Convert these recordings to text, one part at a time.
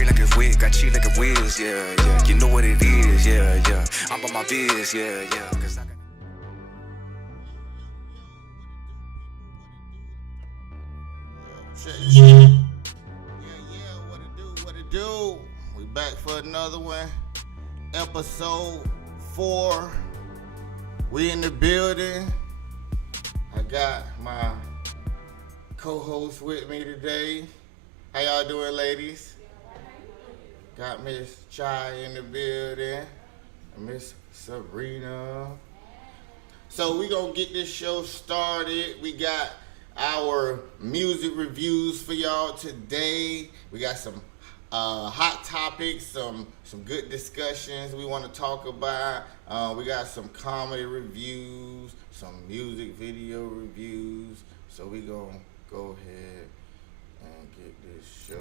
tree like a wig, got cheese like a whiz, yeah, yeah. You know what it is, yeah, yeah. I'm on my biz, yeah, yeah. 'Cause I got... Yeah, what it do? We back for another one. Episode 4. We in the building. I got my co-host with me today. How y'all doing, ladies? Got Miss Chai in the building. Miss Sabrina. So we gonna get this show started. We got our music reviews for y'all today. We got some hot topics, some good discussions we want to talk about. We got some comedy reviews, some music video reviews. So we gonna go ahead and get this show.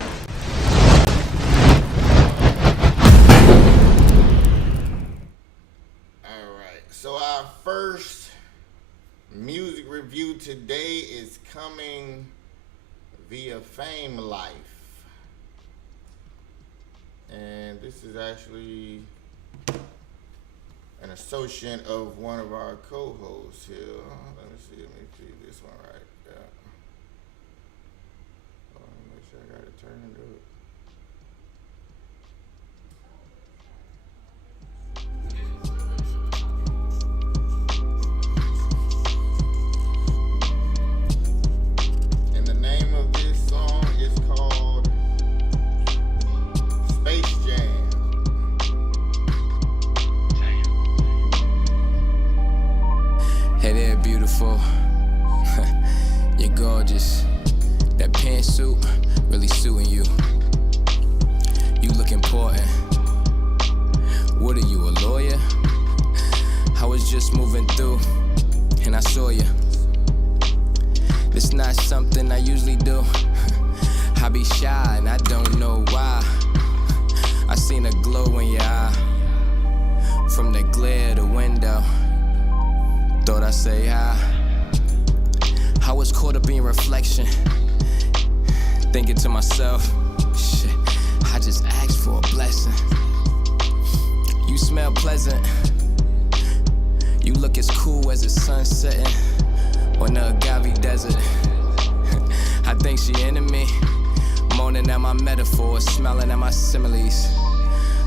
All right. So our first music review today is coming via Fame Life. And this is actually an associate of one of our co-hosts here. Let me see this one right there. Make sure I got it turned up. You're gorgeous. That pantsuit really suiting you. You look important. What are you, a lawyer? I was just moving through and I saw you. It's not something I usually do. I be shy and I don't know why. I seen a glow in your eye from the glare of the window. Thought I'd say hi. I was caught up in your reflection, thinking to myself, shit, I just asked for a blessing. You smell pleasant. You look as cool as the sun setting on the Agave Desert. I think she into me, moaning at my metaphors, smelling at my similes.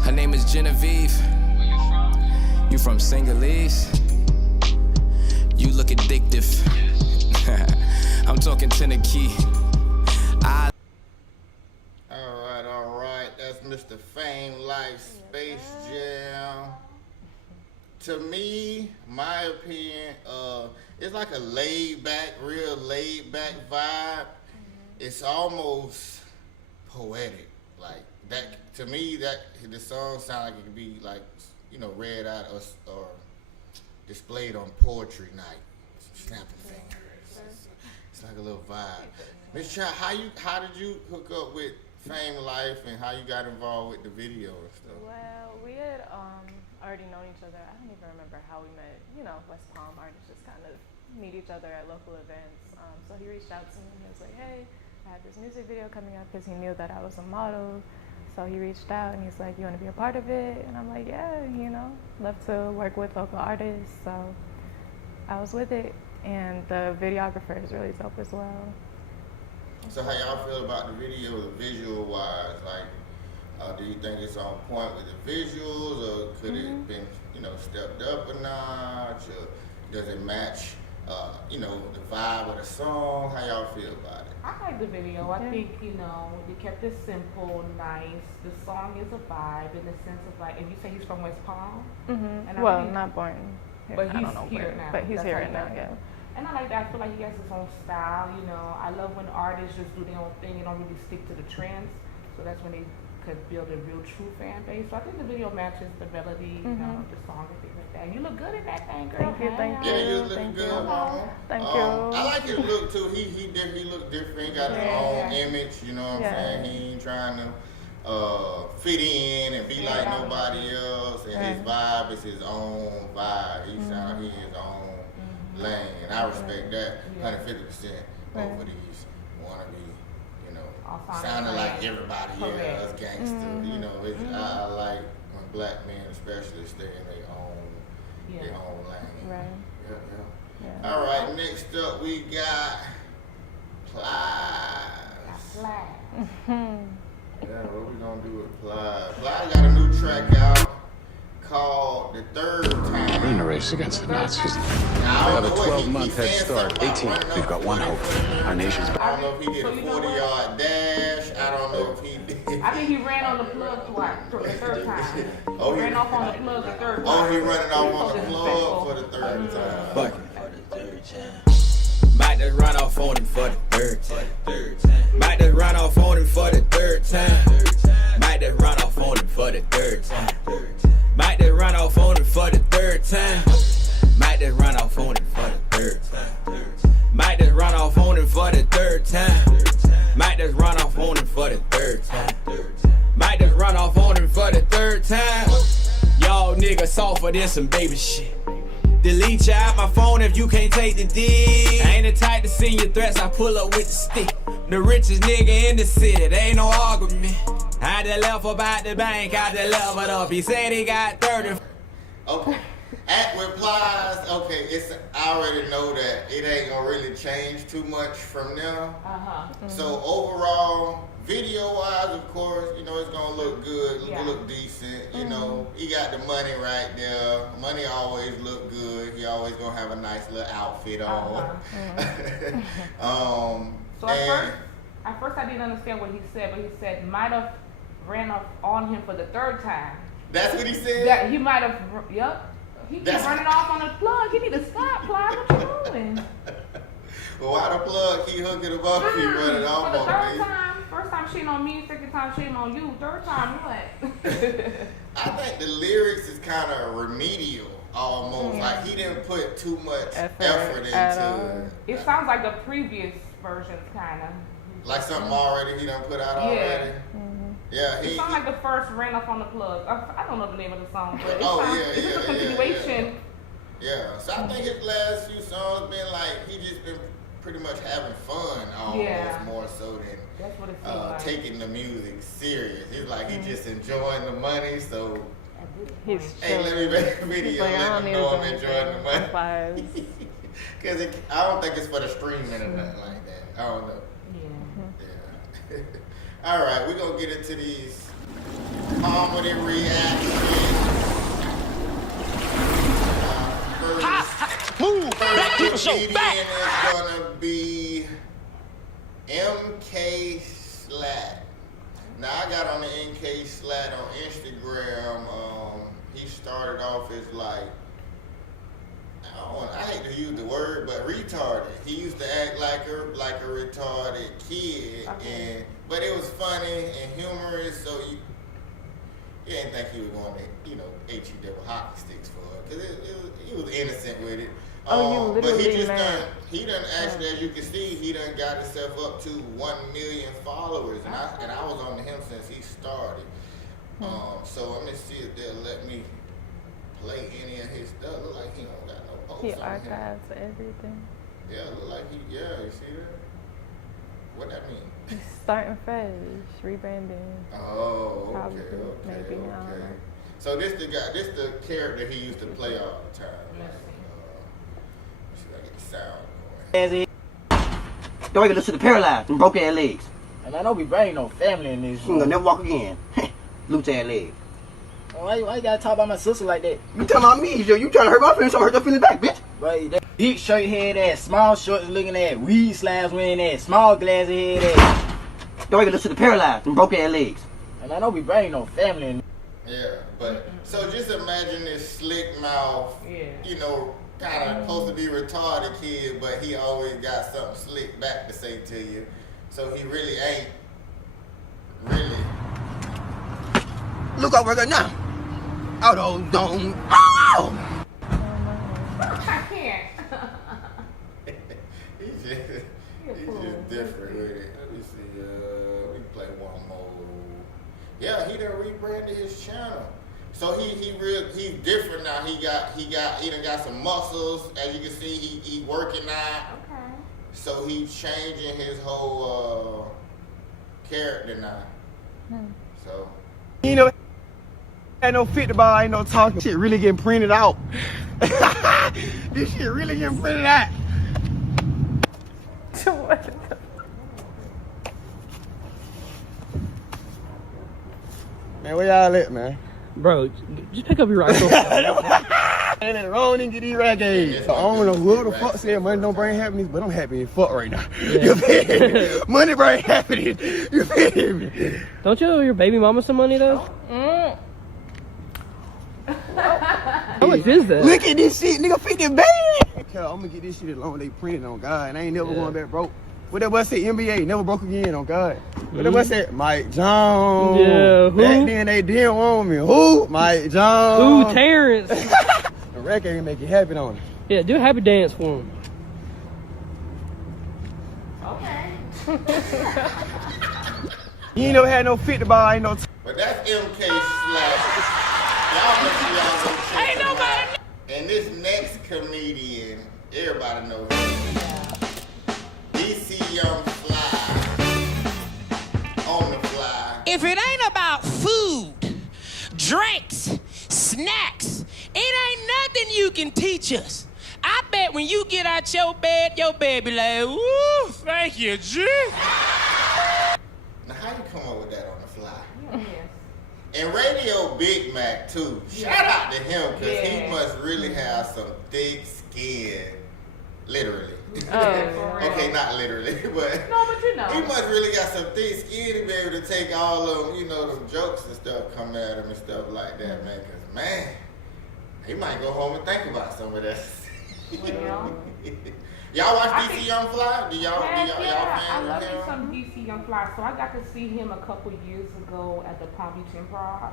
Her name is Genevieve. Where you from? You from Singalese? You look addictive. I'm talking to the key. All right. That's Mr. Fame Life Space Jam. To me, my opinion, it's like a real laid back vibe. It's almost poetic. Like that, to me, that the song sounds like it could be like, read out or displayed on poetry night. Snapping fingers. It's like a little vibe. Miss Chai, how did you hook up with Fame Life and how you got involved with the video and stuff? Well, we had already known each other. I don't even remember how we met. West Palm artists just kind of meet each other at local events. So he reached out to me and he was like, hey, I have this music video coming up, because he knew that I was a model. So he reached out and he's like, you want to be a part of it? And I'm like, yeah, love to work with local artists. So I was with it. And the videographer is really dope as well. So how y'all feel about the video, the visual wise? Like, do you think it's on point with the visuals, or could it have been, stepped up a notch, or does it match, the vibe of the song? How y'all feel about it? I like the video. I think, they kept it simple, nice. The song is a vibe in the sense of, like, if you say he's from West Palm. And well, not born here. But he's here now. But he's here right now, yeah. And I like that. I feel like he has his own style, I love when artists just do their own thing and don't really stick to the trends. So that's when they could build a real true fan base. So I think the video matches the melody, the song and things like that. And you look good in that thing, girl. Thank you. Yeah, you look good. Thank you. I like his look too. He look different. He got his own image, you know what I'm saying? He ain't trying to fit in and be like nobody else, and his vibe is his own vibe. He sound like he his own lane, and I respect that 150% over these wannabe, sounding like everybody else, gangster. Mm-hmm. You know, I like when black men especially stay in their own lane. Right. Yeah. All right, next up we got Plies. Yeah, what we gonna do with Plies? Plies got a new track out called The Third Time. We're in a race against the Nazis. Now, We have a I don't know what 12-month head start. 18. We've got one hope. Our nation's back. I don't know if he did a 40-yard dash. I don't know if he did. I think he ran on the plug twice, the third time. He ran off on the plug the third time. Oh, he running off on the plug for the third time. Fuck it. Might just run off on him for the third time. Might just run off on him for the third time. Might just run off on him for the third time. Might just run off on him for the third time. Might just run off on him for the third time. Might just run off on him for the third time. Might just run off on him for the third time. Might just run off on him for the third time. Y'all niggas softer than some baby shit. Delete you out my phone if you can't take the D. I ain't the type to send your threats, I pull up with the stick. The richest nigga in the city, there ain't no argument. I just left about the bank, I just leveled up. He said he got 30. Okay. At with Plies, okay, I already know that it ain't gonna really change too much from now. So overall, video-wise, of course, you know, it's gonna look good, look decent. You know, he got the money right there. Money always look good. He always gonna have a nice little outfit on. So at first I didn't understand what he said, but he said might have ran up on him for the third time. That's what he said? That he might have, He keep running off on the plug. He need to stop, Plies. What you doing? Well, why the plug keep hooking him up? Keep running off for the on third me. time. First time cheating on me, second time cheating on you. Third time, what? I think the lyrics is kind of remedial, almost. Like he didn't put too much effort into it. It sounds like the previous versions, kind of. Like something already he done put out already. Yeah, it sounds like the first ran up on the plug. I don't know the name of the song, but it's just a continuation. Yeah, so I think his last few songs been like he just been pretty much having fun almost more so than that's what it seems like. Taking the music serious. It's like he just enjoying the money, so he's hey, let me make a video, like, let him know I'm enjoying the money. Because I don't think it's for the streaming or nothing like that. I don't know. Yeah. All right, we're going to get into these comedy reactions. Move back to the show. Back. Is going to be MK Slat. Now, I got on the MK Slat on Instagram. He started off as like, I hate to use the word, but retarded. He used to act like a retarded kid, but it was funny and humorous. So you didn't think he was going to, HE double hockey sticks for it, because he was innocent with it. But he done actually, as you can see, he done got himself up to 1 million followers, and I was on him since he started. So let me see if they'll let me play any of his stuff. Look like he don't got no posts. He archives everything. Yeah, look like you see that? What that mean? He's starting fresh, rebranding. Oh, probably, okay. Maybe, I don't know. So this the character he used to play all the time. See if I get the sound going. Don't even listen to paralyzed and broke ass legs. And I know we bring no family in this. You gonna never walk again. Loose ass legs. Why you gotta talk about my sister like that? You talking about me? You trying to hurt my feelings, so hurt your feelings back, bitch. Right, that big shirt head ass, small shorts looking at, weed slabs wearing ass, small glasses head ass. Don't even listen to paralyzed and broke ass legs. And I know we bring no family in. Yeah, but so just imagine this slick mouth, kind of supposed to be retarded kid, but he always got something slick back to say to you. So he really ain't really. Look over there now. Auto dome. Oh! I can't. He's just different with it. Let me see. We play one more. Yeah, he done rebranded his channel. So he's different now. He done got some muscles. As you can see, he working out. Okay. So he's changing his whole character now. So. You know, ain't no fit about, ain't no talking. Shit really getting printed out. This shit really getting printed out. What the- Man, where y'all at, man? Bro, just pick up your rifle. Ain't nothing wrong and get these raggeds. So I don't know who the fuck said money don't bring happiness, but I'm happy as fuck right now. Yeah. You feel me? Money bring happiness. You feel me? Don't you owe your baby mama some money though? How much is that? Look at this shit, nigga, 50 bad. I'm gonna get this shit as long as they printed on God, and I ain't never going back broke. What that boy said, NBA, never broke again on God. What that boy said, Mike Jones. Yeah, who? Back then they didn't want me. Who? Mike Jones. Ooh, Terrence. The record ain't make it happen on him. Yeah, do a happy dance for him. Okay. You ain't never had no fit about, ain't no. But that's MK Slash. Y'all make sure y'all go check him out. And this next comedian, everybody knows him. DC Young Fly. On the fly. If it ain't about food, drinks, snacks, it ain't nothing you can teach us. I bet when you get out your bed be like, woo, thank you, G. Now, how you come up with that on the fly? Yes. And Radio Big Mac, too. Shout out to him, because he Yeah. must really have some thick skin. Literally. Okay, not literally, but No, but you know. he must really got some thick skin to be able to take all of them, you know, them jokes and stuff coming at him and stuff like that, man. Because, man, he might go home and think about some of that. Well, Y'all watch I DC think- Young Fly? Do y'all yeah, y'all I fans love of me him? some DC Young Fly. So I got to see him a couple years ago at the Palm Beach Improv.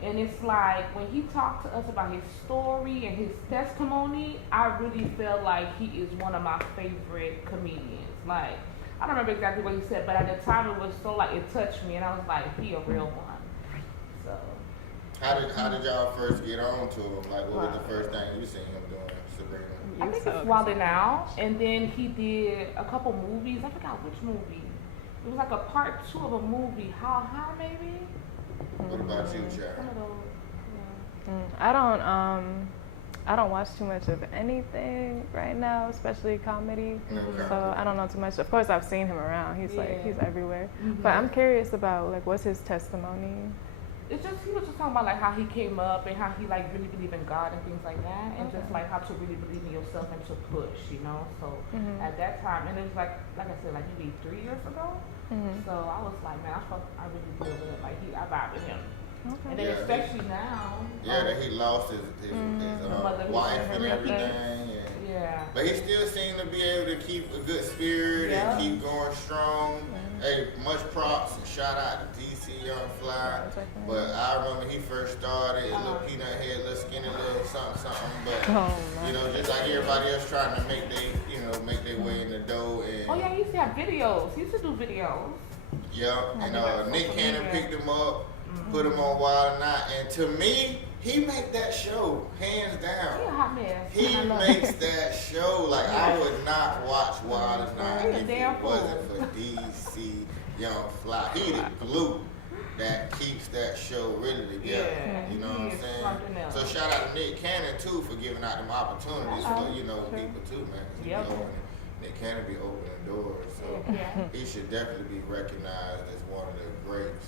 And it's like when he talked to us about his story and his testimony, I really felt like he is one of my favorite comedians. Like, I don't remember exactly what he said, but at the time it was so like it touched me, and I was like, he a real one. So. How did y'all first get on to him? Like, what was the first thing you seen him doing, Sabrina? I think it's Wildin' Out, and then he did a couple movies. I forgot which movie. It was like a part 2 of a movie. How maybe? What about you, One Chad? of those. I don't watch too much of anything right now, especially comedy. Okay. So I don't know too much. Of course, I've seen him around. He's like Yeah. he's everywhere. But I'm curious about like what's his testimony. It's just he was just talking about like how he came up and how he like really believed in God and things like that, and just like how to really believe in yourself and to push, you know. So at that time, and it was like I said, like maybe 3 years ago. So I was like, man, I really feel good. Like I vibe with him. And then especially now. Yeah, that he lost his wife and everything. Yeah. But he still seemed to be able to keep a good spirit and keep going strong. Hey, much props and shout out to DC Young Fly. But I remember he first started, a little peanut head, little skinny, little something. But you know, just like everybody else trying to make their way in the dough. And Oh yeah, he used to have videos. He used to do videos. yeah, and Nick Cannon picked him up, put him on Wild Night, and to me, he make that show hands down. He a hot mess. He makes that show like I would not watch Wild Night if it wasn't for DC Young Fly. He the glue that keeps that show really together. Yeah, You know what I'm saying? something else. So shout out to Nick Cannon too for giving out them opportunities for people too, man. 'Cause, you know, Nick Cannon be opening doors, so he should definitely be recognized as one of the greats.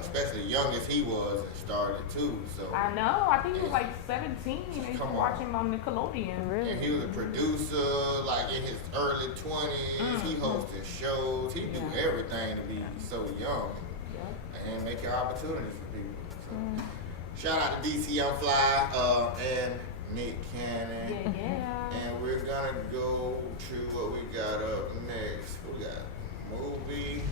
Especially young as he was and started too. So I know. I think he was like 17 and he was watching on Nickelodeon. and he was a producer, like in his early 20s. He hosted shows. He do everything to be so young and making opportunities for people. So shout out to DC Young Fly and Nick Cannon. Yeah. And we're gonna go to what we got up next. We got movie.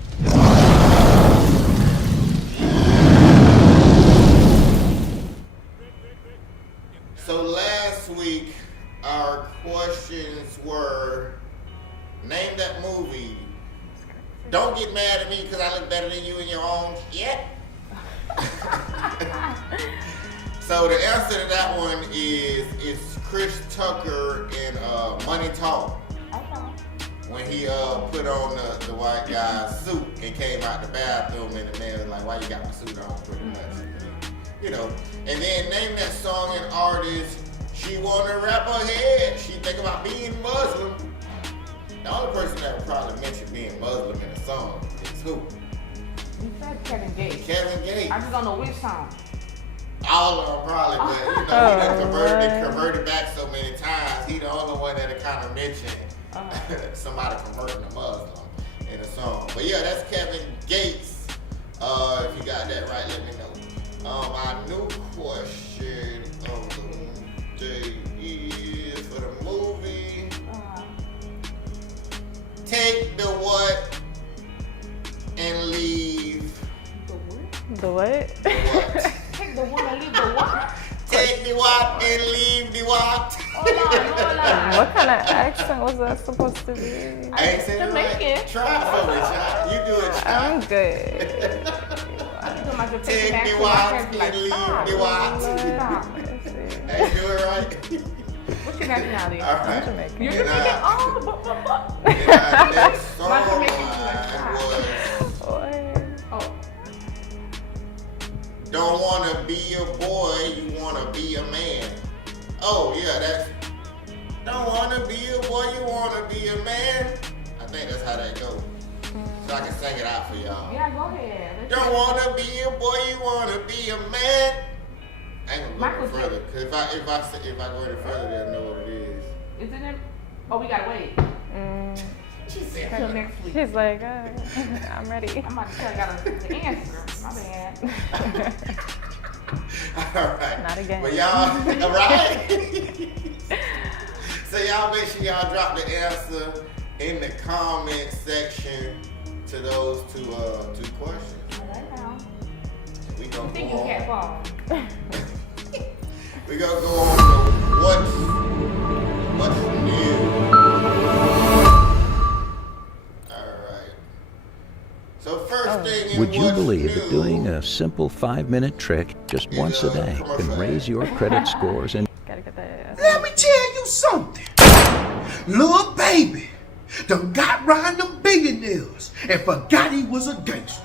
So last week, our questions were, name that movie. Don't get mad at me because I look better than you in your own shit. So the answer to that one is it's Chris Tucker in Money Talk. when he put on the white guy's suit and came out the bathroom, and the man was like, "Why you got my suit on?" Pretty much, you know. And then name that song and artist. She wanna wrap her head. She think about being Muslim. The only person that would probably mention being Muslim in a song is who? You said Kevin Gates. Kevin Gates. I just don't know which song. All of them probably, but you know, he done converted back so many times. He the only one that kind of mentioned somebody converting a Muslim in a song. But yeah, that's Kevin Gates. If you got that right, let me know. Our new question of the day is for the movie. Take the what and leave. The what? Take the one and leave the what? Take the what and leave the what. What kind of accent was that supposed to be? I ain't saying it right. Try it for me, child. You do it, child. I'm good. Take the what and leave the what. Hey, do it right. What's your nationality? All right. I'm Jamaican. You're Jamaican? Oh, And our next song was Don't Wanna Be a Boy, You Wanna Be a Man. Oh, yeah, that's Don't Wanna Be a Boy, You Wanna Be a Man. I think that's how that goes. So I can sing it out for y'all. Yeah, go ahead. Don't wanna be a boy, you wanna be a man. I ain't gonna go any further, because if I go any further, they'll know what it is. Isn't it? Oh, we gotta wait. Until next week. He's like, I'm ready. I'm about to tell you the answer. My bad. All right. Not again. But y'all, all right? So y'all make sure y'all drop the answer in the comment section to those two questions. All right now. We gonna think go you can't on. fall. We gonna go on to what's new. So first thing in Would you what's believe new, that doing a simple 5-minute trick just once a day can raise your credit scores and... Gotta get that. Let me tell you something. Little baby done got round them billionaires and forgot he was a gangster.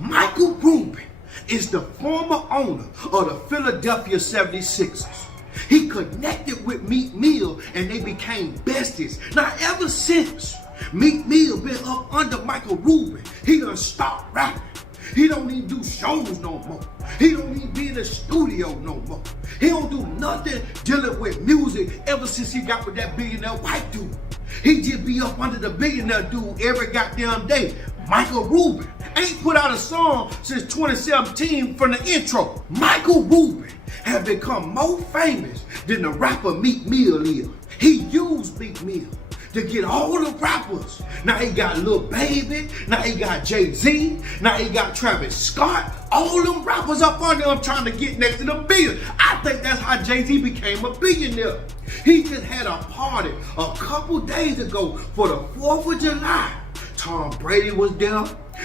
Michael Rubin is the former owner of the Philadelphia 76ers. He connected with Meek Mill and they became besties. Now ever since Meek Mill been up under Michael Rubin, he done stopped rapping. He don't even do shows no more. He don't even be in the studio no more. He don't do nothing dealing with music ever since he got with that billionaire white dude. He just be up under the billionaire dude every goddamn day. Michael Rubin ain't put out a song since 2017 from the intro. Michael Rubin have become more famous than the rapper Meek Mill is. He used Meek Mill to get all the rappers. Now he got Lil Baby, now he got Jay-Z, now he got Travis Scott. All them rappers up under him trying to get next to the billion. I think that's how Jay-Z became a billionaire. He just had a party a couple days ago for the 4th of July. Tom Brady was there.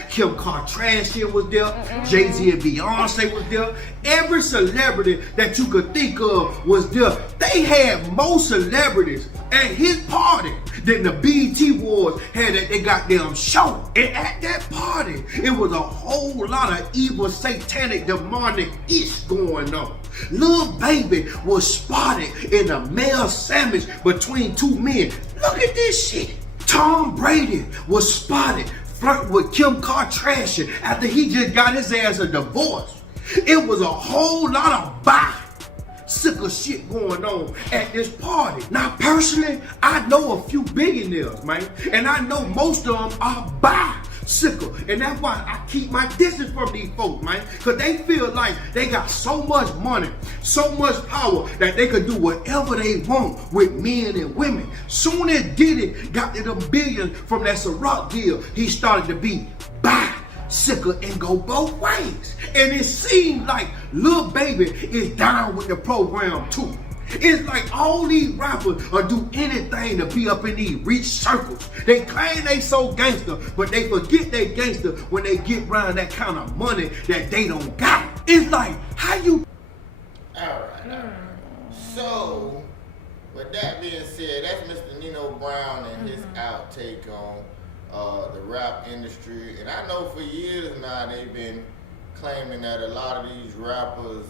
Kim Kardashian was there. Jay-Z and Beyonce was there. Every celebrity that you could think of was there. They had more celebrities at his party than the BET Awards had at their goddamn show. And at that party, it was a whole lot of evil, satanic, demonic-ish going on. Lil Baby was spotted in a male sandwich between two men. Look at this shit. Tom Brady was spotted flirting with Kim Kardashian after he just got his ass a divorce. It was a whole lot of bicycle shit going on at this party. Now personally, I know a few billionaires, man, and I know most of them are bicycle, and that's why I keep my distance from these folks, man, because they feel like they got so much money, so much power that they could do whatever they want with men and women. Soon as Diddy got to them billions from that Ciroc deal, he started to be bicycle and go both ways. And it seems like Lil Baby is down with the program too. It's like all these rappers will do anything to be up in these rich circles. They claim they so gangster, but they forget they gangster when they get around that kind of money that they don't got. It's like, how you... All right. So, with with that being said, that's Mr. Nino Brown and his outtake on the rap industry. And I know for years now they've been claiming that a lot of these rappers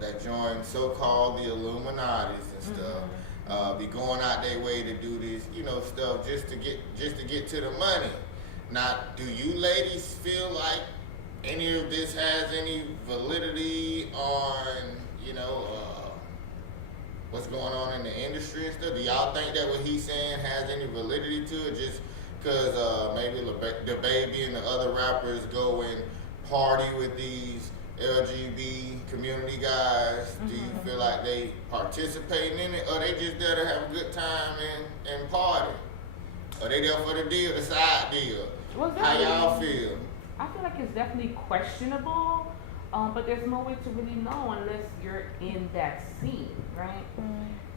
that join so-called the Illuminatis and stuff be going out their way to do this, stuff just to get to the money. Now, do you ladies feel like any of this has any validity on, what's going on in the industry and stuff? Do y'all think that what he's saying has any validity to it just because maybe the Baby and the other rappers go and party with these LGBT community guys? Do you feel like they participating in it, or they just there to have a good time and party? Or they there for the deal, the side deal? How y'all feel? I feel like it's definitely questionable, but there's no way to really know unless you're in that scene, right?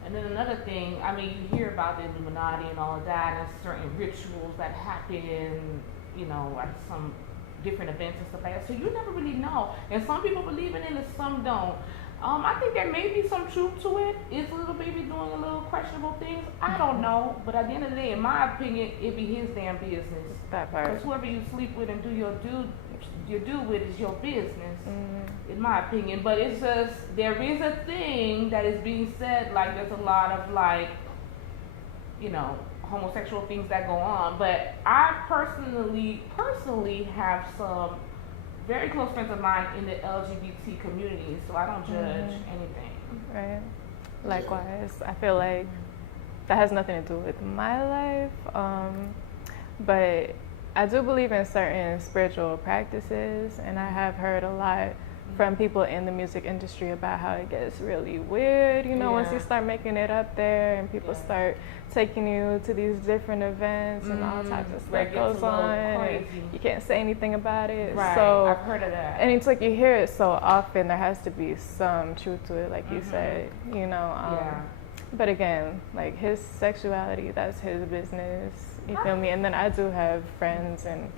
And then another thing, I mean, you hear about the Illuminati and all of that, and certain rituals that happen, at some different events and stuff like that. So you never really know. And some people believe in it and some don't. I think there may be some truth to it. Is Lil Baby doing a little questionable things? I don't know. But at the end of the day, in my opinion, it be his damn business. That part. Because whoever you sleep with and do your do with is your business, in my opinion. But it's just, there is a thing that is being said, like there's a lot of homosexual things that go on. But I personally have some very close friends of mine in the LGBT community, so I don't judge anything. Right. Likewise, I feel like that has nothing to do with my life, but I do believe in certain spiritual practices, and I have heard a lot from people in the music industry about how it gets really weird, once you start making it up there and people start taking you to these different events and all types of stuff goes on. And you can't say anything about it. Right, so I've heard of that. And it's like you hear it so often, there has to be some truth to it, like you said, But again, like his sexuality, that's his business. You feel me? And then I do have friends and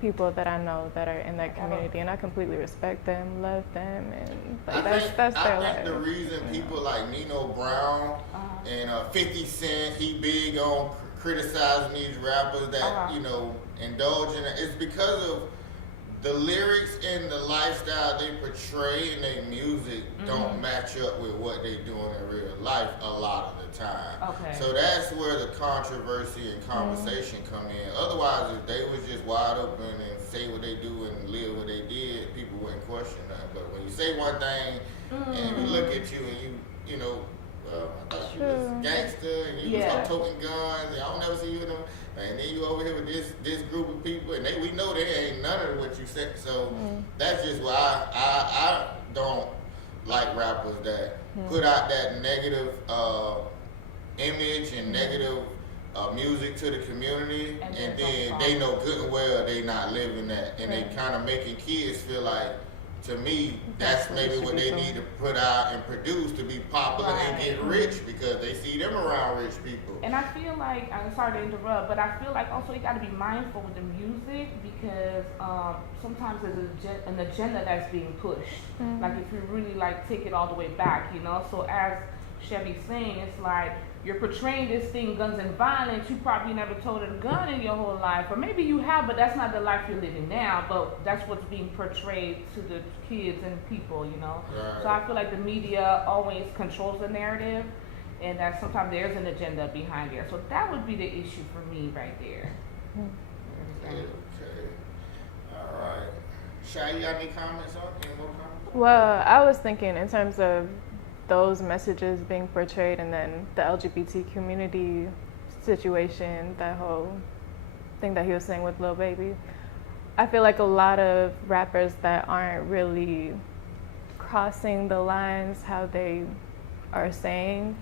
people that I know that are in that community, and I completely respect them, love them, and like that's their life. I think the reason people like Nino Brown and 50 Cent, he big on criticizing these rappers that indulge in it, is because of the lyrics and the lifestyle they portray in their music don't match up with what they doing in real life a lot of the time. Okay. So that's where the controversy and conversation come in. Otherwise, if they was just wide open and say what they do and live what they did, people wouldn't question that. But when you say one thing and we look at you and I thought you was a gangster and you was toting guns and I don't never see you in them. And then you over here with this group of people, and we know they ain't none of what you said. So that's just why I don't like rappers that put out that negative image and negative music to the community, and then they know good and well they not living that, and they kind of making kids feel like, to me, that's maybe what they need to put out and produce to be popular and get rich, because they see them around rich people. And I feel like, I'm sorry to interrupt, but I feel like also you got to be mindful with the music, because sometimes there's an agenda that's being pushed. Like if you really take it all the way back, So as Chevy's saying, it's like you're portraying this thing, guns and violence. You probably never told a gun in your whole life, or maybe you have, but that's not the life you're living now. But that's what's being portrayed to the kids and people, Right. So I feel like the media always controls the narrative, and that sometimes there's an agenda behind there. So that would be the issue for me right there. Okay. All right. Shy, you got any comments on? Any more comments? Well, I was thinking in terms of those messages being portrayed, and then the LGBT community situation, that whole thing that he was saying with Lil Baby. I feel like a lot of rappers that aren't really crossing the lines how they are saying,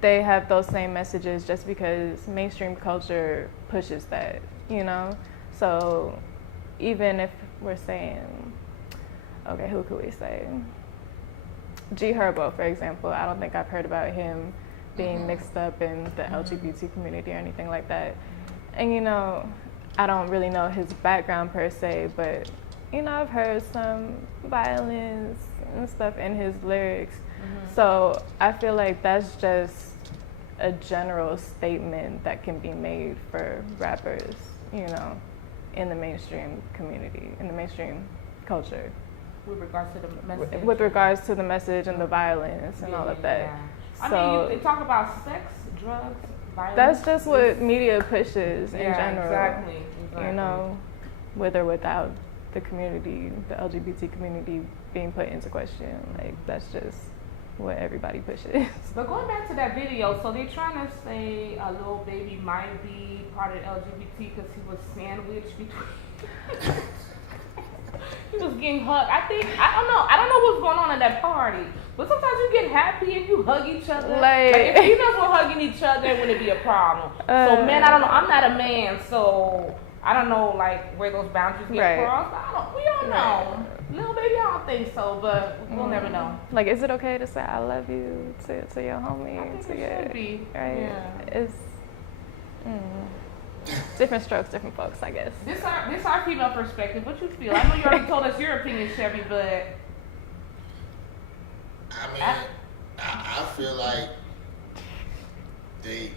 they have those same messages just because mainstream culture pushes that, So even if we're saying, okay, who could we say? G Herbo, for example, I don't think I've heard about him being mixed up in the LGBT community or anything like that. And I don't really know his background per se, but I've heard some violence and stuff in his lyrics. So I feel like that's just a general statement that can be made for rappers, you know, in the mainstream community, in the mainstream culture. With regards to the message? With regards to the message and the violence and all of that. Yeah. So, I mean, they talk about sex, drugs, violence. That's just what media pushes in general. Exactly. You know, with or without the community, the LGBT community being put into question. Like, that's just what everybody pushes. But going back to that video, so they're trying to say a little baby might be part of LGBT because he was sandwiched between. He was getting hugged. I don't know what's going on at that party. But sometimes you get happy and you hug each other. Like if females were hugging each other, it wouldn't be a problem. So men, I don't know. I'm not a man, so I don't know like where those boundaries get crossed. We don't know. Little baby, I don't think so, but we'll never know. Like, is it okay to say I love you to your homie? I think it should be. Right? Yeah. It's different strokes, different folks, I guess. This our female perspective. What you feel? I know you already told us your opinion, Chevy, but I mean, I feel like they gay.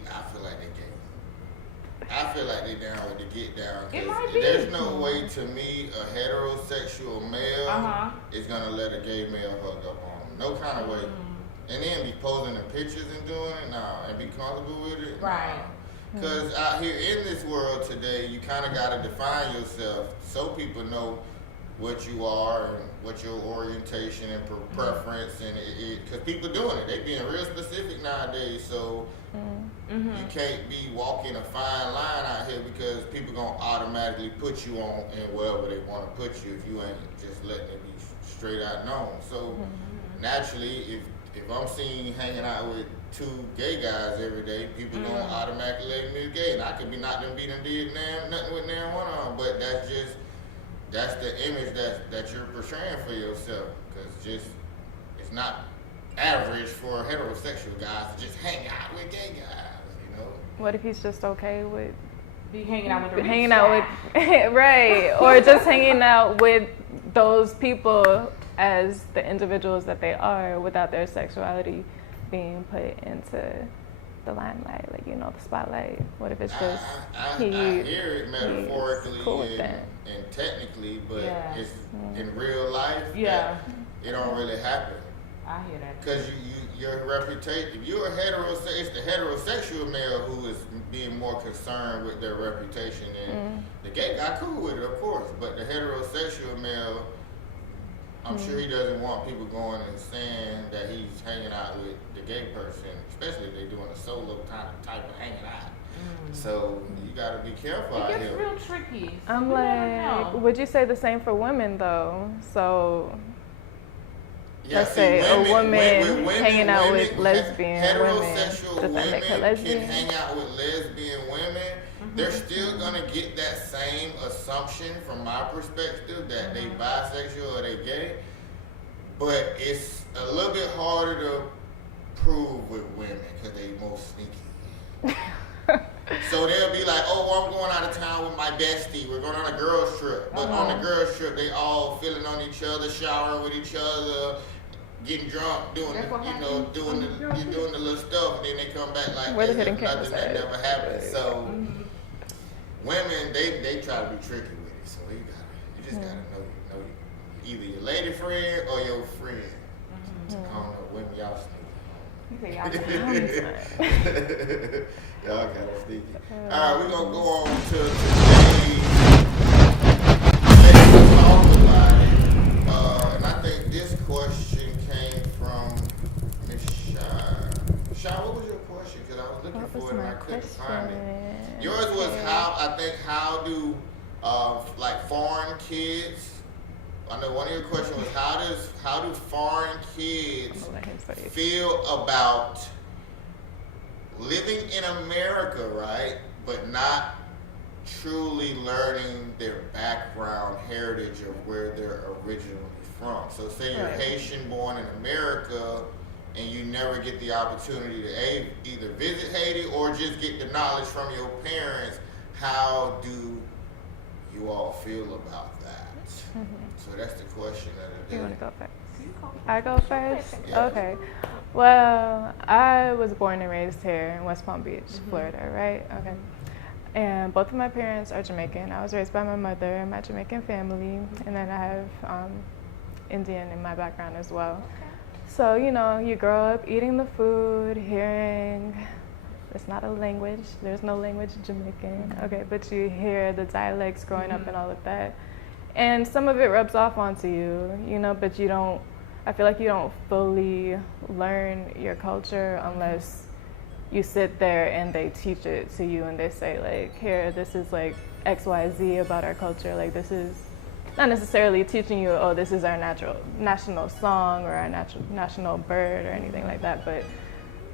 I feel like they down with the get down. It might be. There's no way to me a heterosexual male is gonna let a gay male hug up on him. No kind of way. And then be posing the pictures and doing it, and be comfortable with it. Right. Because out here in this world today, you kind of got to define yourself so people know what you are and what your orientation and preference, and because people doing it, they being real specific nowadays. So you can't be walking a fine line out here because people gonna automatically put you on and wherever they want to put you if you ain't just letting it be straight out known. So naturally, if I'm seen hanging out with two gay guys every day, people gonna automatically label me as gay, and I could be not them beating did nothing with them one of them, but that's the image that you're portraying for yourself, because it's not average for heterosexual guys to just hang out with gay guys, you know. What if he's just okay with hanging out with right, or just hanging out with those people as the individuals that they are without their sexuality being put into the limelight, like, you know, the spotlight? What if it's just I hear it metaphorically cool and technically, but it's in real life it don't really happen. I hear that. Because your reputation, if you're a heterosexual, it's the heterosexual male who is being more concerned with their reputation, and the gay guy cool with it, of course, but the heterosexual male, I'm sure he doesn't want people going and saying that he's hanging out with the gay person, especially if they're doing a solo type of hanging out. So you gotta be careful out here. It gets real tricky. So I'm like, would you say the same for women though? So let's say a woman hanging out with lesbian women, does that make her lesbian? Can hang out with lesbian women. They're still gonna get that same assumption from my perspective that they bisexual or they gay, but it's a little bit harder to prove with women because they more sneaky. So they'll be like, oh, I'm going out of town with my bestie. We're going on a girls trip. But on the girls trip, they all feeling on each other, showering with each other, getting drunk, doing the little stuff, and then they come back like nothing that never happened. So women, they try to be tricky with it. So you just gotta know either your lady friend or your friend. I don't know, women, y'all sneaky. Y'all kind of sneaky. All right, we're gonna go on to today's talk about it. And I think this question came from Miss Shy. Shy, what was your question? Because I was looking for it and I couldn't find it. Yours was how do like foreign kids. I know one of your questions was how do foreign kids feel about living in America, right? But not truly learning their background, heritage of where they're originally from. So say you're Haitian born in America and you never get the opportunity to either visit Haiti or just get the knowledge from your parents. How do you you all feel about that? So that's the question of the You day. want to go first? I go first? Yeah. Okay. Well, I was born and raised here in West Palm Beach, Florida, right? Okay. And both of my parents are Jamaican. I was raised by my mother and my Jamaican family, and then I have Indian in my background as well. So, you know, you grow up eating the food, hearing, it's not a language, there's no language in Jamaican, okay, but you hear the dialects growing up and all of that. And some of it rubs off onto you, you know, but you don't, I feel like you don't fully learn your culture unless you sit there and they teach it to you and they say like, here, this is like XYZ about our culture, like this is not necessarily teaching you, oh, this is our national song or our national bird or anything like that, but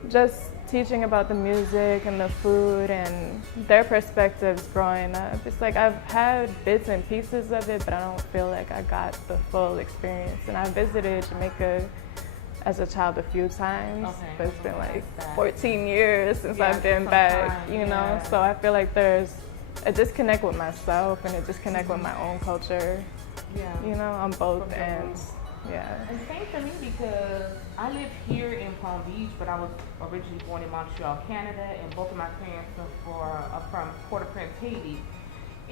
just teaching about the music and the food and their perspectives growing up. It's like I've had bits and pieces of it, but I don't feel like I got the full experience. And I visited Jamaica as a child a few times, but it's been like 14 years since I've been back, you know? So I feel like there's a disconnect with myself and a disconnect with my own culture, you know, on both ends. Yeah. And same for me because I live here in Palm Beach, but I was originally born in Montreal, Canada, and both of my parents are from Port-au-Prince, Haiti.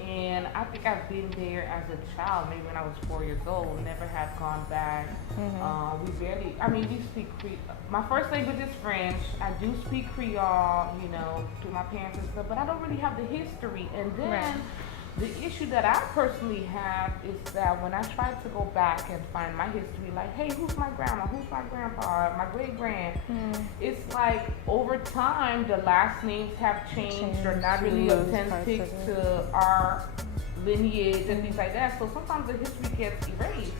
And I think I've been there as a child, maybe when I was 4 years old, never have gone back. We speak Creole. My first language is French. I do speak Creole, you know, through my parents and stuff, but I don't really have the history. And then the issue that I personally have is that when I try to go back and find my history, like, hey, who's my grandma, who's my grandpa, my great-grand, it's like over time the last names have changed or not really authentic to our lineage and things like that. So sometimes the history gets erased.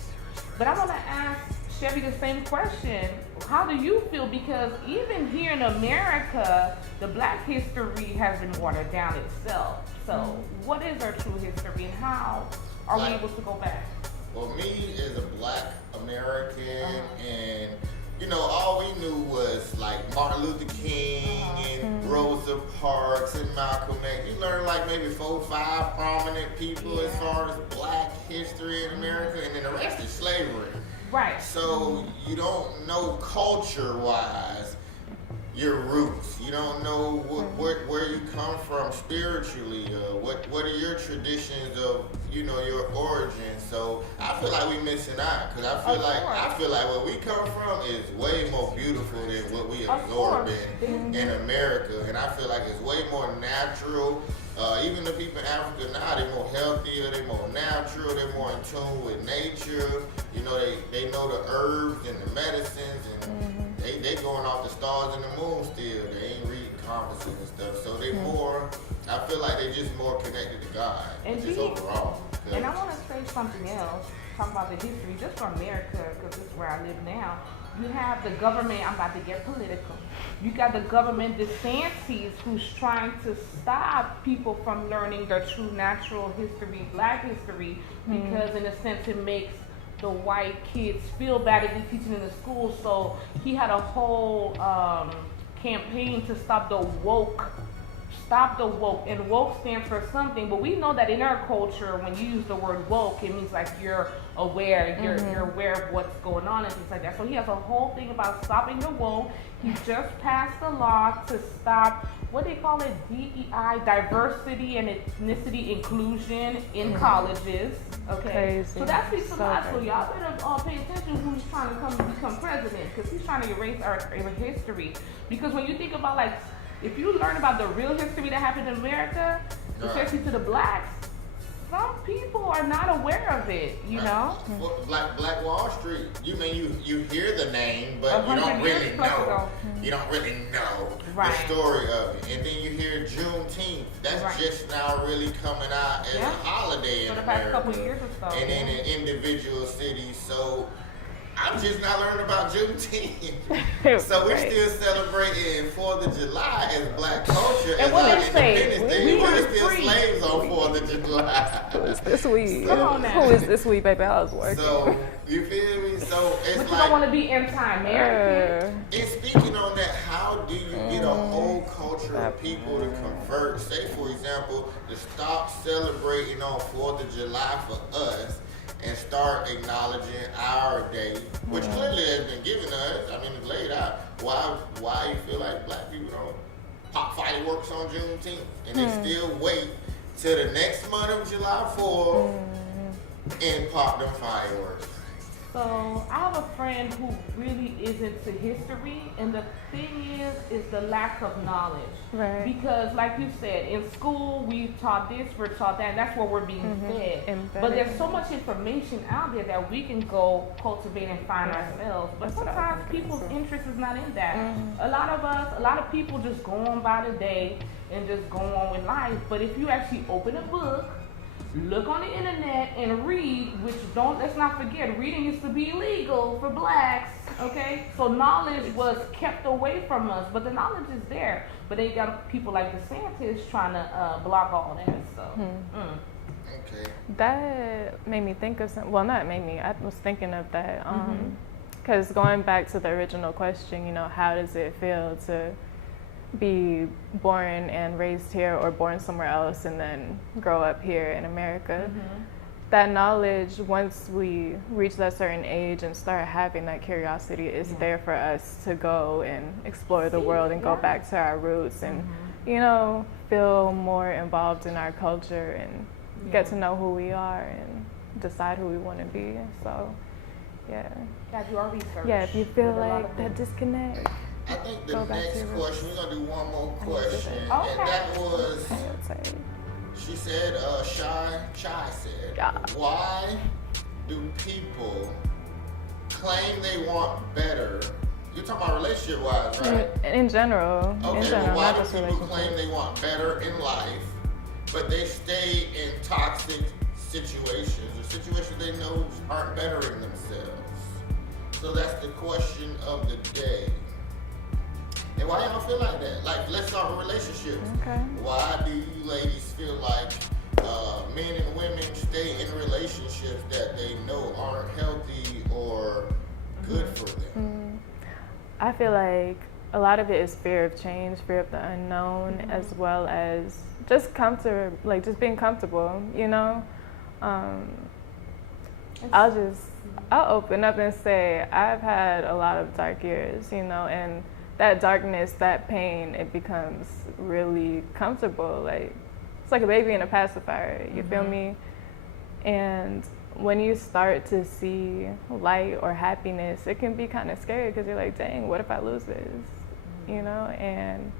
But I want to ask Chevy the same question. How do you feel? Because even here in America, the black history has been watered down itself. So what is our true history and how are we able to go back? Well, me as a black American and, you know, all we knew was like Martin Luther King and Rosa Parks and Malcolm X. You learn like maybe 4 or 5 prominent people as far as black history in America, and then the rest is slavery. Right. So you don't know culture-wise your roots. You don't know where you come from spiritually. What are your traditions of, you know, your origins? So I feel like we're missing out because I feel like where we come from is way more beautiful than what we absorbed in America, and I feel like it's way more natural. Even the people in Africa now, they're more healthier, they're more natural, they're more in tune with nature. You know, they know the herbs and the medicines, and they going off the stars and the moon still. They ain't reading compasses and stuff. So they more, I feel like they just more connected to God, just overall. And I want to say something else, talk about the history, just for America, because this is where I live now. You have the government, I'm about to get political. You got the government DeSantis who's trying to stop people from learning their true natural history, black history, because in a sense it makes the white kids feel bad if they're teaching in the school. So he had a whole campaign to stop the woke. And woke stands for something, but we know that in our culture, when you use the word woke, it means like you're aware, you're aware of what's going on and things like that. So he has a whole thing about stopping the woke. He just passed a law to stop, what do they call it, DEI, diversity and ethnicity inclusion in colleges. Okay, Crazy. so that speaks a lot. So y'all better pay attention who's trying to come and become president, because he's trying to erase our history. Because when you think about like, if you learn about the real history that happened in America, especially to the blacks, some people are not aware of it, you know? Well, Black Wall Street, you hear the name, but you don't really know. You don't really know the story of it. And then you hear Juneteenth. That's just now really coming out as a holiday in for the America. past couple of years or so. And then in individual cities. So I'm just not learning about Juneteenth. So we're still celebrating 4th of July as black culture. And what they say, we were still slaves on 4th of July. Who is this we? Come on now. Who is this we, baby? I was working. So, you feel me? So it's but like, you don't want to be anti-American. and speaking on that, how how do you get a whole culture of people to convert? Say, for example, to stop celebrating on 4th of July for us and start acknowledging our day, which clearly has been given us. I mean, it's laid out. Why you feel like black people don't pop fireworks on Juneteenth and then still wait till the next month of July 4th and pop them fireworks? So I have a friend who really is into history, and the thing is the lack of knowledge. Right. Because like you said, in school we taught this, we're taught that, and that's what we're being fed. But there's so much information out there that we can go cultivate and find ourselves. But sometimes people's interest is not in that. A lot of people just go on by the day and just go on with life. But if you actually open a book, look on the internet and read, which let's not forget, reading used to be illegal for blacks, okay? So knowledge was kept away from us, but the knowledge is there. But they got people like DeSantis trying to block all that, so. Okay. That made me think of something. Well, not made me. I was thinking of that. Because going back to the original question, you know, how does it feel to be born and raised here or born somewhere else and then grow up here in America? That knowledge, once we reach that certain age and start having that curiosity, is there for us to go and explore the world and go back to our roots and, you know, feel more involved in our culture and get to know who we are and decide who we want to be. So, yeah. Do our research. Yeah, if you feel like that disconnect. I think the next question, we're going to do one more question. And that was, she said, Chai said, why do people claim they want better? You're talking about relationship-wise, right? In general. Okay, in general, why not do people claim they want better in life, but they stay in toxic situations or situations they know aren't bettering themselves? So that's the question of the day. And why y'all feel like that? Like, let's start with relationships. Okay. Why do you ladies feel like men and women stay in relationships that they know aren't healthy or good for them? I feel like a lot of it is fear of change, fear of the unknown, as well as just just being comfortable, you know? I'll open up and say I've had a lot of dark years, you know, and that darkness, that pain, it becomes really comfortable. Like, it's like a baby in a pacifier, you feel me? And when you start to see light or happiness, it can be kind of scary because you're like, dang, what if I lose this? You know, and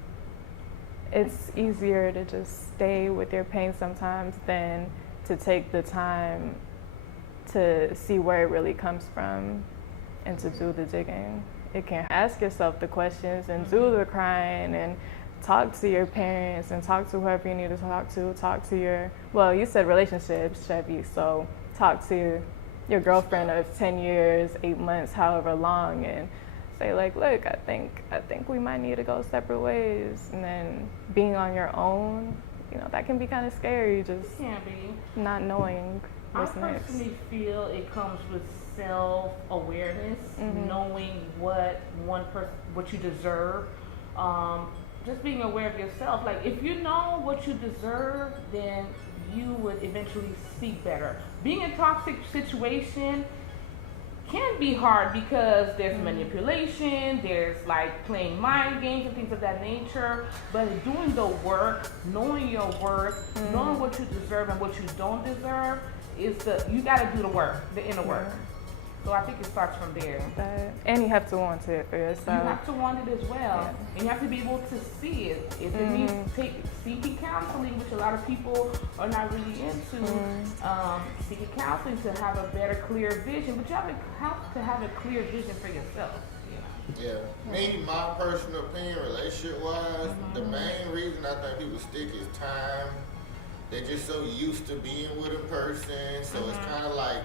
it's easier to just stay with your pain sometimes than to take the time to see where it really comes from and to do the digging. It can ask yourself the questions and do the crying and talk to your parents and talk to whoever you need to talk to your, well, you said relationships, Chevy, so talk to your girlfriend of 10 years, 8 months, however long, and say like, look, I think we might need to go separate ways. And then being on your own, you know, that can be kind of scary, just not knowing what's next. I personally feel it comes with self-awareness, knowing what you deserve, just being aware of yourself. Like, if you know what you deserve, then you would eventually seek better. Being in a toxic situation can be hard because there's manipulation, there's like playing mind games and things of that nature, but doing the work, knowing your worth, knowing what you deserve and what you don't deserve, you gotta do the work, the inner work. So I think it starts from there. And you have to want it for yourself. You have to want it as well. And you have to be able to see it. If it means seeking counseling, which a lot of people are not really into, seeking counseling to have a better, clear vision. But you have to have a clear vision for yourself. Yeah. Me, my personal opinion, relationship-wise, the main reason I think people stick is time. They're just so used to being with a person, so it's kind of like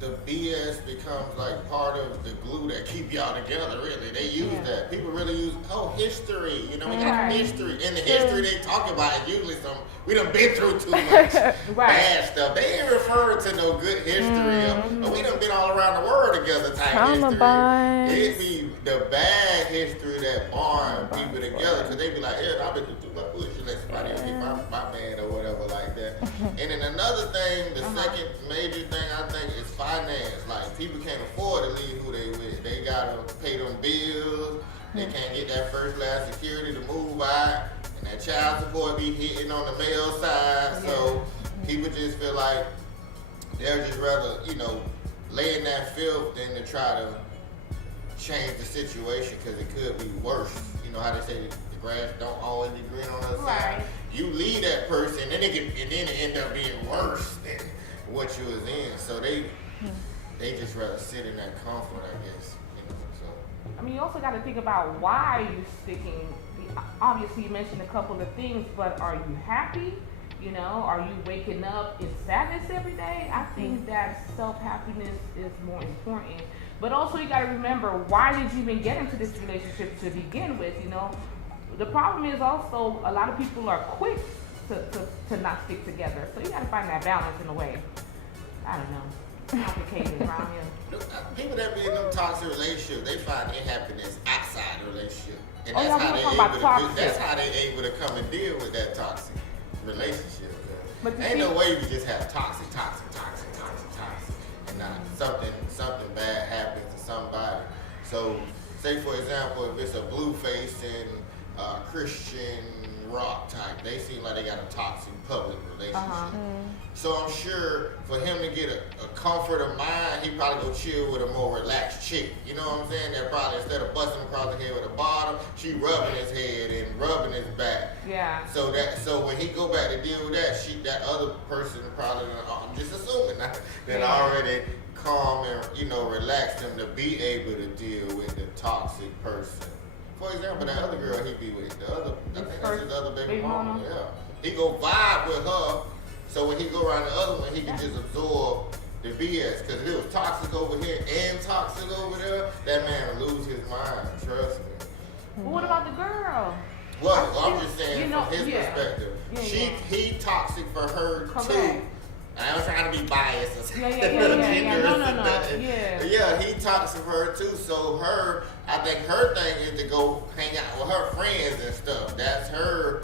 the BS becomes like part of the glue that keep y'all together, really. They use that. People really use, history. You know, we got history. And the history they talk about is usually we done been through too much bad stuff. They ain't referring to no good history. Or we done been all around the world together type history. the bad history that bond people together, because they be like, yeah, I've been through my bullshit, let somebody else get my man or whatever like that. And then another thing, the second major thing I think is finance. Like, people can't afford to leave who they with. They gotta pay them bills. They can't get that first class security to move out, and that child support be hitting on the male side. So people just feel like they'll just rather, you know, lay in that filth than to try to change the situation, because it could be worse. You know how they say the grass don't always be green on the other side. You leave that person, and then it end up being worse than what you was in. So they just rather sit in that comfort, I guess. I mean, you also got to think about why you're sticking. Obviously, you mentioned a couple of things, but are you happy? You know, are you waking up in sadness every day? I think that self-happiness is more important. But also, you got to remember, why did you even get into this relationship to begin with? You know, the problem is also a lot of people are quick to not stick together. So you got to find that balance in a way. I don't know. Complicated around here. People that be in them toxic relationships, they find their happiness outside the relationship, and Oh, that's how they able to come and deal with that toxic relationship. But ain't no way you can just have toxic, and not something bad happens to somebody. So, say for example, if it's a Blueface and Christian rock type, they seem like they got a toxic public relationship. So I'm sure for him to get a comfort of mind, he probably go chill with a more relaxed chick. You know what I'm saying? That probably, instead of busting across the head with a bottle, she rubbing his head and rubbing his back. Yeah. So when he go back to deal with that other person probably, I'm just assuming that already calm and, you know, relaxed him to be able to deal with the toxic person. For example, that other girl he be with, I think that's his other baby mama. Yeah. He go vibe with her, so when he go around the other one, he can just absorb the BS. Because if it was toxic over here and toxic over there, that man would lose his mind, trust me. Well, what about the girl? Well, I'm just saying from his perspective. He toxic for her too. I'm trying to be biased or something. Yeah, he toxic for her too. So I think her thing is to go hang out with her friends and stuff. That's her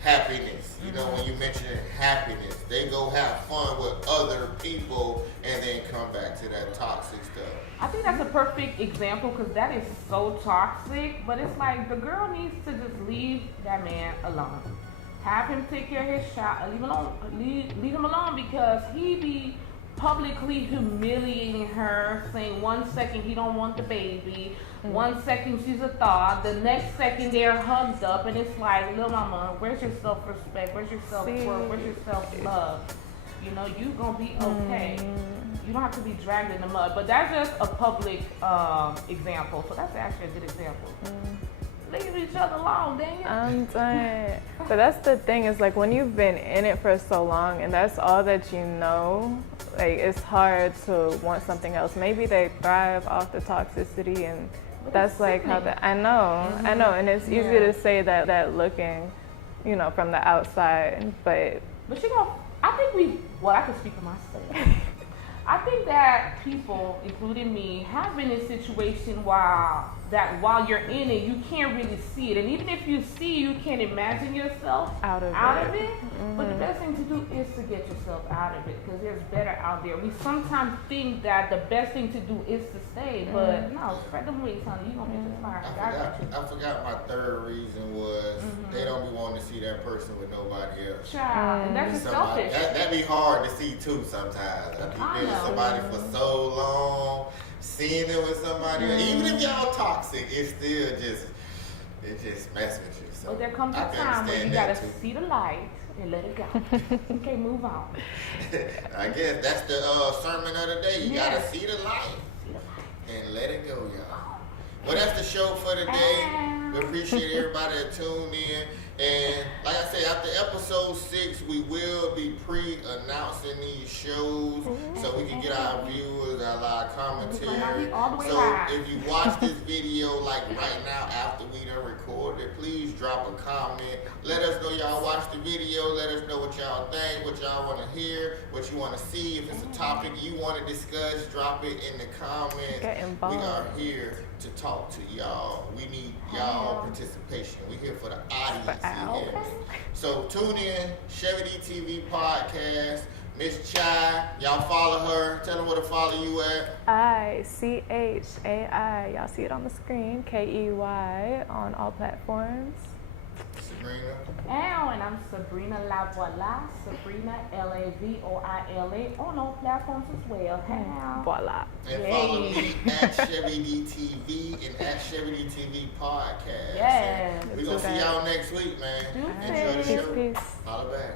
happiness. You know, when you mention happiness, they go have fun with other people and then come back to that toxic stuff. I think that's a perfect example, because that is so toxic. But it's like the girl needs to just leave that man alone. Have him take care of his child. Leave him alone, because he be publicly humiliating her, saying 1 second he don't want the baby, 1 second she's a thought, the next second they're hugged up, and it's like, little mama, where's your self-respect? Where's your self-worth? Where's your self-love? You know, you gonna be okay. You don't have to be dragged in the mud. But that's just a public example. So that's actually a good example. Leave each other alone, dang it. I'm done. But that's the thing, is like when you've been in it for so long and that's all that you know, like it's hard to want something else. Maybe they thrive off the toxicity, and that's like how I know, and it's easy to say that looking, you know, from the outside, but you know, I think I can speak for myself. I think that people, including me, have been in a situation while you're in it, you can't really see it. And even if you see, you can't imagine yourself out of it. But the best thing to do is to get yourself out of it, because there's better out there. We sometimes think that the best thing to do is to stay, but no, spread them wings, honey. You're going to be just fine. I forgot my third reason was they don't be wanting to see that person with nobody else. Child, and that's just selfish. That'd be hard to see too sometimes. I've been with somebody for so long, seeing it with somebody else. Even if y'all toxic, it just messes with you. So well, there comes a time when you gotta see the light and let it go. Okay, move on. I guess that's the sermon of the day. You gotta see the light and let it go, y'all. Well, that's the show for today. We appreciate everybody that tuned in. And like I said, after episode 6, we will be pre-announcing these shows so we can get our viewers, our live commentary. So if you watch this video like right now after we done recorded, please drop a comment. Let us know y'all watched the video. Let us know what y'all think, what y'all want to hear, what you want to see. If it's a topic you want to discuss, drop it in the comments. Get involved. We are here to talk to y'all. We need y'all participation. We're here for the audience. So tune in, Chevydtv Podcast. Miss Chai, y'all follow her. Tell them where to follow you at. ICHAI. Y'all see it on the screen. KEY on all platforms. Sabrina. And I'm Sabrina La Voila. Sabrina LAVOILA on all platforms as well. Voila. And follow me at Chevydtv and at Chevydtv Podcast. Yeah. We're going to see y'all next week, man. Enjoy the show. Peace. Holla back.